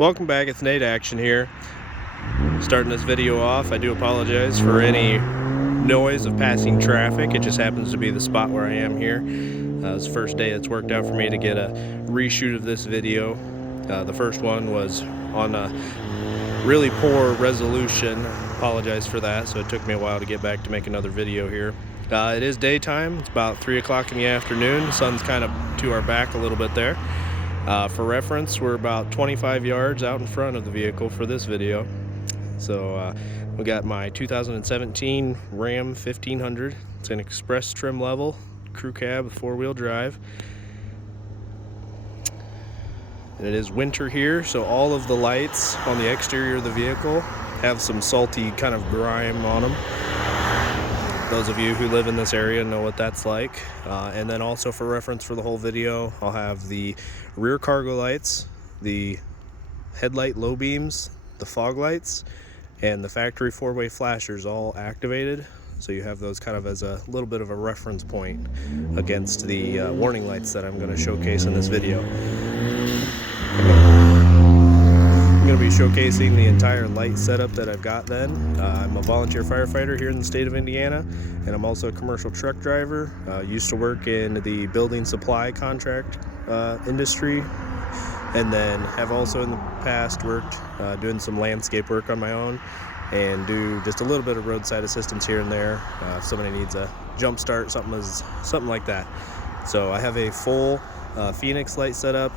Welcome back, it's Nate Action here. Starting this video off, I do apologize for any noise of passing traffic. It just happens to be the spot where I am here. It's the first day it's worked out for me to get a reshoot of this video. The first one was on a really poor resolution. Apologize for that, so it took me a while to get back to make another video here. It is daytime, it's about 3 o'clock in the afternoon. The sun's kind of to our back a little bit there. For reference, we're about 25 yards out in front of the vehicle for this video. So we got my 2017 Ram 1500. It's an express trim level, crew cab, 4-wheel drive. And it is winter here, so all of the lights on the exterior of the vehicle have some salty kind of grime on them. Those of you who live in this area know what that's like. And then also for reference for the whole video, I'll have the rear cargo lights, the headlight low beams, the fog lights, and the factory 4-way flashers all activated. So you have those kind of as a little bit of a reference point against the warning lights that I'm going to showcase in this video. I'm going to be showcasing the entire light setup that I've got then. I'm a volunteer firefighter here in the state of Indiana, and I'm also a commercial truck driver. Used to work in the building supply contract industry, and then have also in the past worked doing some landscape work on my own, and do just a little bit of roadside assistance here and there. If somebody needs a jump start, something like that. So I have a full Feniex light setup.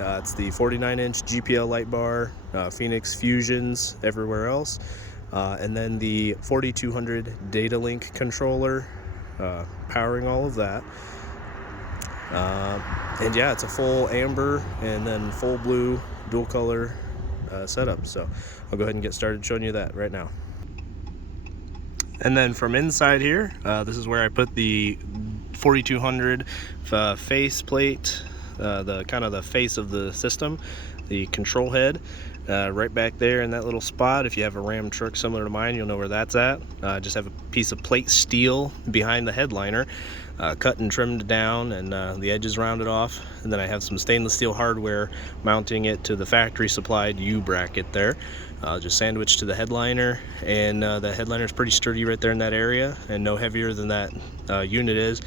It's the 49-inch GPL light bar, Feniex Fusions everywhere else, and then the 4200 data link controller powering all of that. And yeah, it's a full amber and then full blue dual color setup. So I'll go ahead and get started showing you that right now. And then from inside here, this is where I put the 4200 face plate, the kind of the face of the system, the control head, right back there in that little spot. If you have a Ram truck similar to mine, you'll know where that's at. Just have a piece of plate steel behind the headliner, cut and trimmed down, and the edges rounded off. And then I have some stainless steel hardware mounting it to the factory supplied U-bracket there. Just sandwiched to the headliner, and the headliner is pretty sturdy right there in that area, and no heavier than that unit is.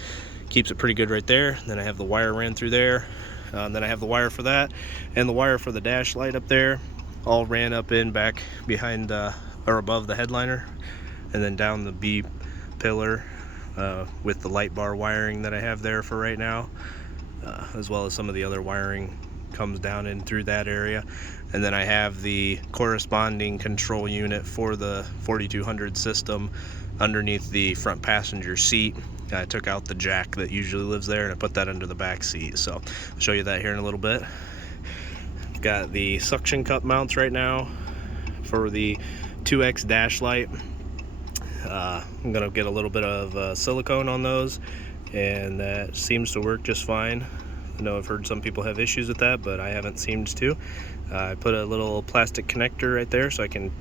Keeps it pretty good right there. Then I have the wire ran through there. Then I have the wire for that, and the wire for the dash light up there, all ran up in back behind or above the headliner, and then down the B pillar with the light bar wiring that I have there for right now, as well as some of the other wiring comes down in through that area. And then I have the corresponding control unit for the 4200 system underneath the front passenger seat. I took out the jack that usually lives there and I put that under the back seat. So I'll show you that here in a little bit. I've got the suction cup mounts right now for the 2X dash light. I'm gonna get a little bit of silicone on those, and that seems to work just fine. I know I've heard some people have issues with that, but I haven't seemed to. I put a little plastic connector right there so I can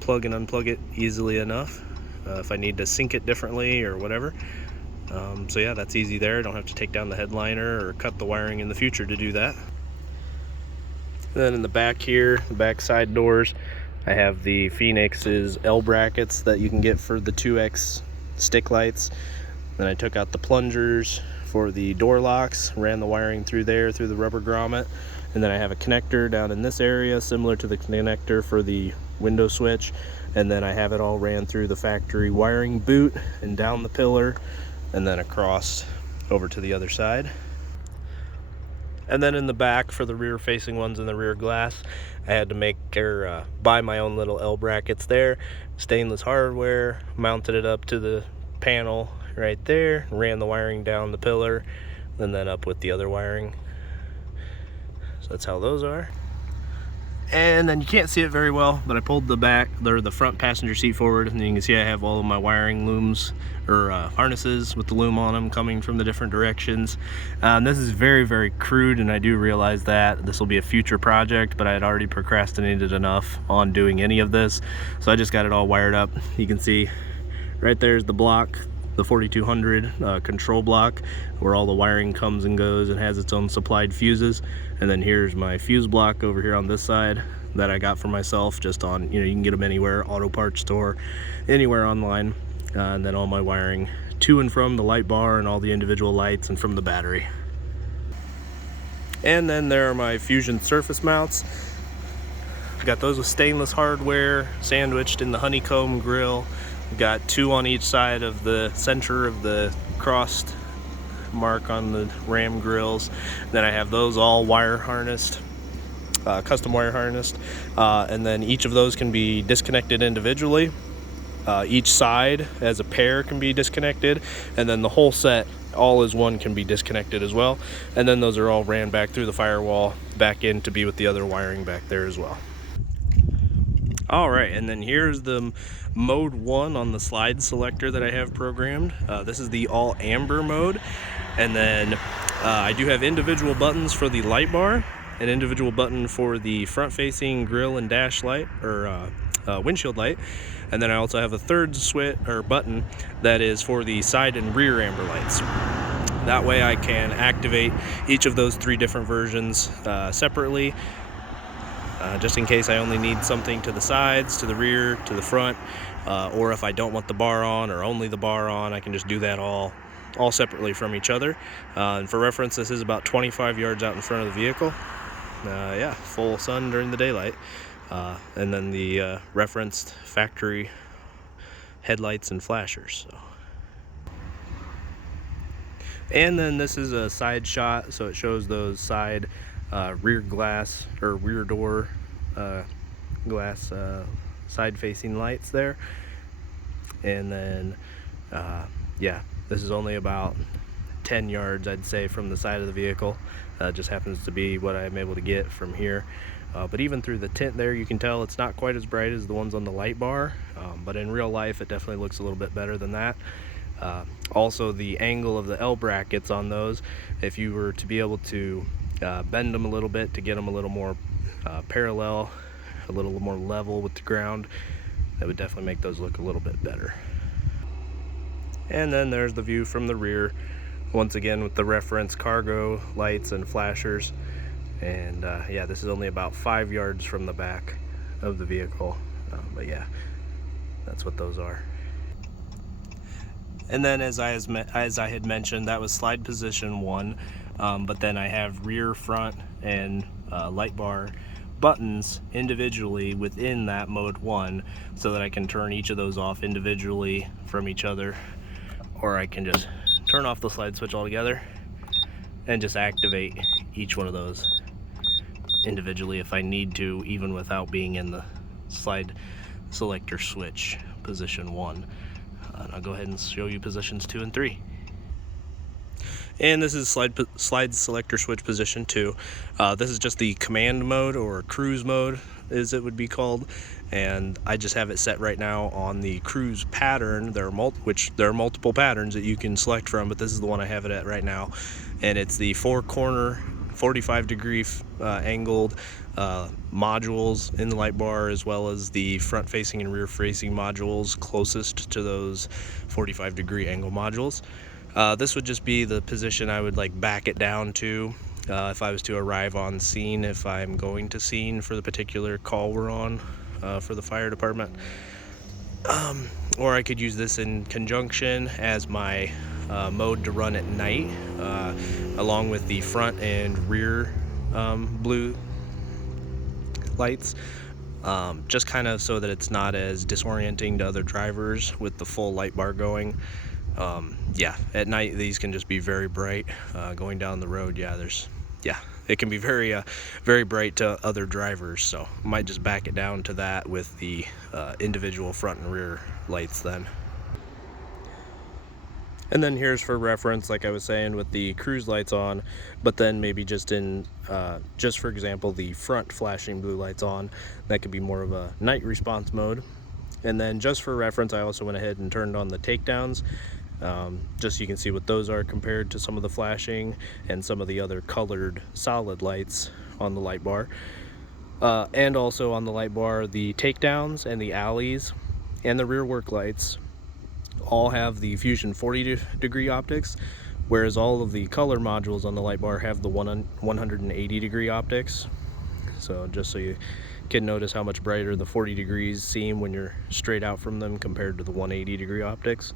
plug and unplug it easily enough if I need to sync it differently or whatever. So yeah, that's easy there. I don't have to take down the headliner or cut the wiring in the future to do that. Then in the back here, the back side doors, I have the Feniex L brackets that you can get for the 2X stick lights. Then I took out the plungers for the door locks, ran the wiring through there through the rubber grommet, and then I have a connector down in this area similar to the connector for the window switch, and then I have it all ran through the factory wiring boot and down the pillar, and then across over to the other side. And then in the back for the rear facing ones in the rear glass, I had to buy my own little L brackets there, stainless hardware, mounted it up to the panel right there, ran the wiring down the pillar, and then up with the other wiring. So that's how those are. And then you can't see it very well, but I pulled the front passenger seat forward, and you can see I have all of my wiring looms or harnesses with the loom on them coming from the different directions. This is very, very crude, and I do realize that this will be a future project, but I had already procrastinated enough on doing any of this, so I just got it all wired up. You can see right there's the block, the 4200 control block, where all the wiring comes and goes and has its own supplied fuses. And then here's my fuse block over here on this side. that I got for myself, just on, you can get them anywhere, auto parts store, anywhere online. And then all my wiring to and from the light bar and all the individual lights and from the battery. And then there are my Fusion surface mounts. Got those with stainless hardware sandwiched in the honeycomb grill. Got 2 on each side of the center of the crossed mark on the ram grills. Then I have those all wire harnessed, custom wire harnessed, and then each of those can be disconnected individually. Each side as a pair can be disconnected, and then the whole set all as one can be disconnected as well. And then those are all ran back through the firewall back in to be with the other wiring back there as well. Alright, and then here's the mode 1 on the slide selector that I have programmed. This is the all amber mode, and then I do have individual buttons for the light bar, an individual button for the front facing grill and dash light, or windshield light, and then I also have a third switch or button that is for the side and rear amber lights. That way I can activate each of those 3 different versions separately. Just in case I only need something to the sides, to the rear, to the front, or if I don't want the bar on or only the bar on, I can just do that all separately from each other. And for reference, this is about 25 yards out in front of the vehicle. Yeah, full sun during the daylight. And then the referenced factory headlights and flashers. And then this is a side shot, so it shows those side rear glass or rear door glass side facing lights there. And then yeah, this is only about 10 yards I'd say from the side of the vehicle. Just happens to be what I'm able to get from here. But even through the tint there, you can tell it's not quite as bright as the ones on the light bar, but in real life it definitely looks a little bit better than that. Also, the angle of the L brackets on those, if you were to be able to bend them a little bit to get them a little more parallel, a little more level with the ground, that would definitely make those look a little bit better. And then there's the view from the rear, once again with the reference cargo lights and flashers. And yeah, this is only about 5 yards from the back of the vehicle, but yeah, that's what those are. And then as I had mentioned, that was slide position 1, but then I have rear, front, and light bar buttons individually within that mode 1, so that I can turn each of those off individually from each other, or I can just turn off the slide switch altogether and just activate each one of those individually if I need to, even without being in the slide selector switch position 1. And I'll go ahead and show you positions 2 and 3. And this is slide selector switch position 2. This is just the command mode, or cruise mode as it would be called, and I just have it set right now on the cruise pattern. There are multiple patterns that you can select from, but this is the one I have it at right now, and it's the 4-corner 45-degree angled modules in the light bar, as well as the front facing and rear facing modules closest to those 45-degree angle modules. This would just be the position I would back it down to if I was to arrive on scene, if I'm going to scene for the particular call we're on for the fire department. Or I could use this in conjunction as my mode to run at night, along with the front and rear blue lights, just kind of so that it's not as disorienting to other drivers with the full light bar going. Yeah, at night these can just be very bright. Going down the road, it can be very bright to other drivers, so I might just back it down to that with the individual front and rear lights then. And then here's for reference, like I was saying, with the cruise lights on, but then maybe just for example, the front flashing blue lights on. That could be more of a night response mode. And then just for reference, I also went ahead and turned on the takedowns, just so you can see what those are compared to some of the flashing and some of the other colored solid lights on the light bar. And also on the light bar, the takedowns and the alleys and the rear work lights all have the Fusion 40-degree optics, whereas all of the color modules on the light bar have the 180-degree optics. So just so you can notice how much brighter the 40 degrees seem when you're straight out from them compared to the 180 degree optics.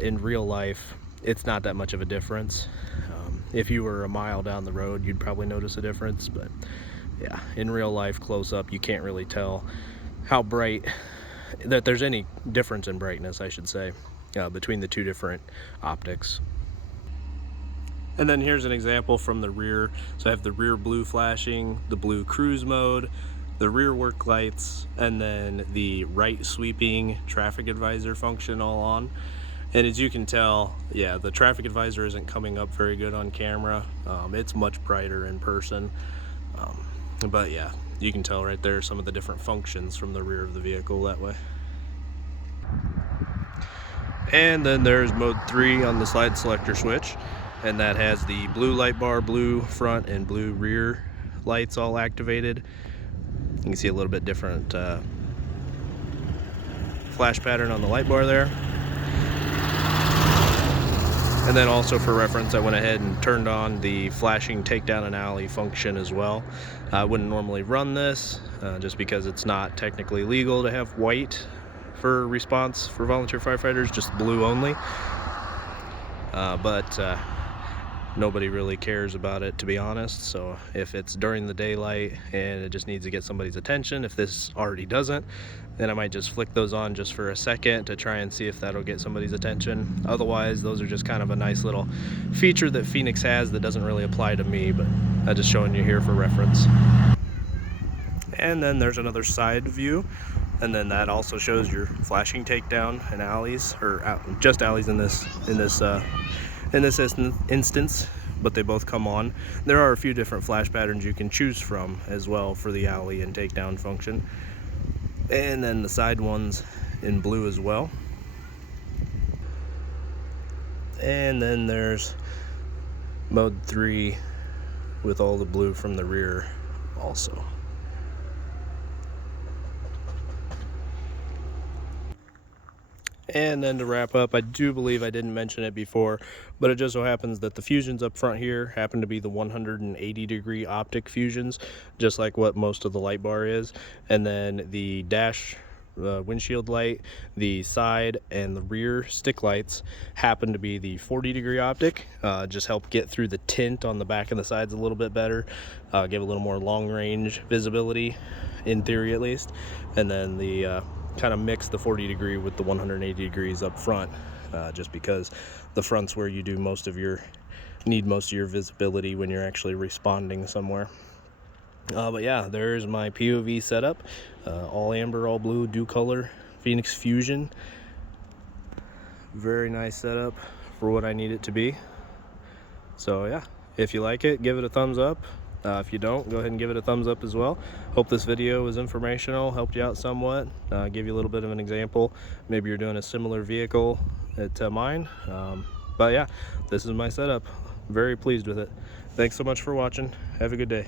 In real life, it's not that much of a difference. If you were a mile down the road, you'd probably notice a difference, but yeah, in real life, close up, you can't really tell how bright, that there's any difference in brightness, I should say, between the two different optics. And then here's an example from the rear. So I have the rear blue flashing, the blue cruise mode, the rear work lights, and then the right sweeping traffic advisor function all on. And as you can tell, yeah, the traffic advisor isn't coming up very good on camera. It's much brighter in person. But yeah, you can tell right there some of the different functions from the rear of the vehicle that way. And then there's mode 3 on the slide selector switch, and that has the blue light bar, blue front and blue rear lights all activated. You can see a little bit different flash pattern on the light bar there. And then also for reference, I went ahead and turned on the flashing takedown and alley function as well. I wouldn't normally run this just because it's not technically legal to have white for response for volunteer firefighters, just blue only. But nobody really cares about it, to be honest. So if it's during the daylight and it just needs to get somebody's attention, if this already doesn't, then I might just flick those on just for a second to try and see if that'll get somebody's attention. Otherwise, those are just kind of a nice little feature that Feniex has that doesn't really apply to me, but I'm just showing you here for reference. And then there's another side view, and then that also shows your flashing takedown and alleys, or just alleys in this instance, but they both come on. There are a few different flash patterns you can choose from as well for the alley and takedown function, and then the side ones in blue as well. And then there's mode 3 with all the blue from the rear also. And then to wrap up, I do believe I didn't mention it before, but it just so happens that the fusions up front here happen to be the 180 degree optic fusions, just like what most of the light bar is. And then the dash windshield light, the side and the rear stick lights happen to be the 40 degree optic. Just help get through the tint on the back and the sides a little bit better, give a little more long range visibility, in theory at least. And then the kind of mix the 40 degree with the 180 degrees up front, just because the front's where you do need most of your visibility when you're actually responding somewhere. But yeah, there's my P.O.V setup, all amber, all blue, dual color Feniex Fusion. Very nice setup for what I need it to be. So yeah, if you like it, give it a thumbs up. If you don't, go ahead and give it a thumbs up as well. Hope this video was informational, helped you out somewhat, give you a little bit of an example. Maybe you're doing a similar vehicle to mine. But yeah, this is my setup. Very pleased with it. Thanks so much for watching. Have a good day.